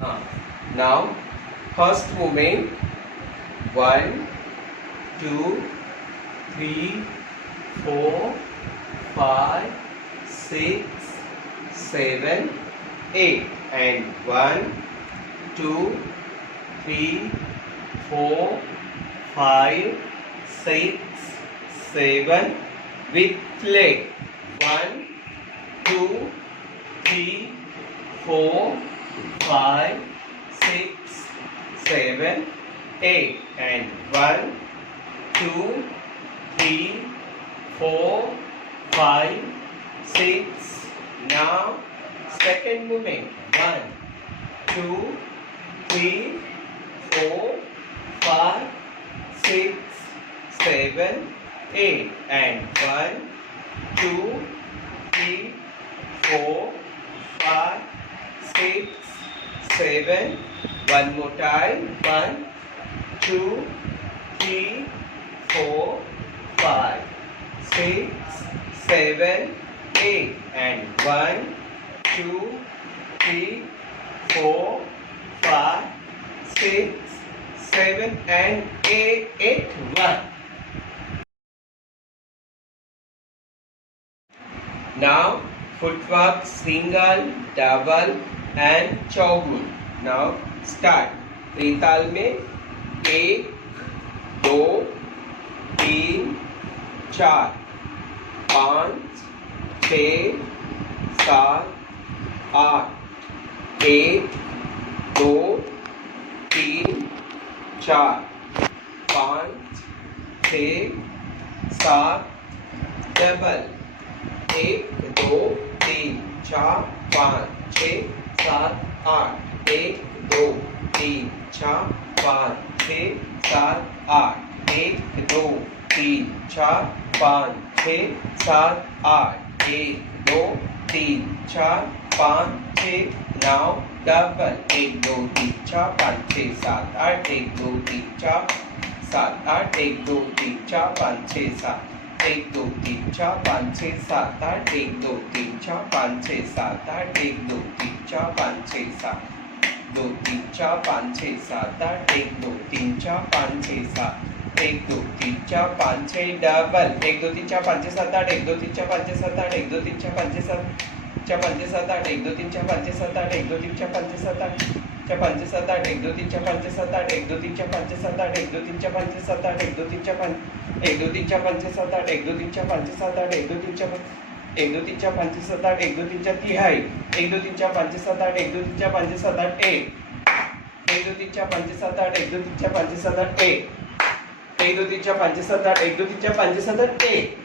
Now, first movement 1, 2, 3, 4, 5, 6, 7, 8 and 1, 2, 3, 4, 5, 6, 7 with leg 1, 2, 3, 4, 5, 6, 7, 8 and 1, 2, 3, 4, 5, 6. Now second movement 1, 2, 3, 4, 5, 6, 7, 8 and 1, 2, 3, 4, 5, 6, 7. One more time. 1, 2, 3, 4, 5, 6, 7, 8 and 1, 2, 3, 4, 5, 6, 7 and 8. 1. Now footwork single, double and चौगुन. Now start. त्रिताल में 1, 2, 3, 4, 5, 6, 7, 8. 1, 2, 3, 4, 5, 6, 7. Double 1, 2, 3, 4, 5, 6, 7, 8. 1, 2, 3, 4, 5, 6, 7, 8. 1, 2, 3, 4, 5, 6, 7, 8. 1, 2, 3, 4, 5, 6. Now double 1, 2, 3, 4, 5, 6, 7, 8. 1, 2, 3, 4, 7, 8. 1, 2, 3, 4, 5, 6, 7. 1, 2, 3, 4, 5, 6, 7, 8. 1, 2, 3, 4, 5, 6, 7, 8. 1, 2, 3, 4, 5, 6, 7. 2, 3, 4, 5, 6, 7, 8. 1, 2, 3, 4, 5, 6, 7. 1, 2, 3, 4, 5, 6 double 1, 2, 3, 4, 5, 6, 7, 8. 1, 2, 3, 4, 5, 6, 7, 8. 1, 2, 3, 4, 5, 6, 7, 8. 1, 2, 3, 4, 5, 6, 7, 8. 1, 2, 3, 4, 5, 6, 7, 8. 5, 7, 8. 1, 2, 3, 4, 5, 6, 7, 8. 1, 2, 3, 4, 5, 6, 7, 8. 1, 2, 3, 4, 5, 6, 7, 8. 1, 2, 3, 4, 5, 1, 2, 3, 4, 5, 6, 7, 8. 1, 2, 3, 4, 5, 6, 7, 8. 1, 2, 3, 4, 1, 2, 3, 4, 5, 6, 7, 8. 1, 2, 3, 4 तिहाई 1, 2, 3, 4, 5, 6, 7, 8. 1, 2, 3, 4, 5, 6, 7, 8. 1, 2, 3, 4, 5, 6, 7, 8. 1, 2, 3, 4, 5, 6, 7, 8. 1, 2, 3, 4, 5, 6, 7, 8. 1, 2, 3, 4, 5, 6, 7, 8.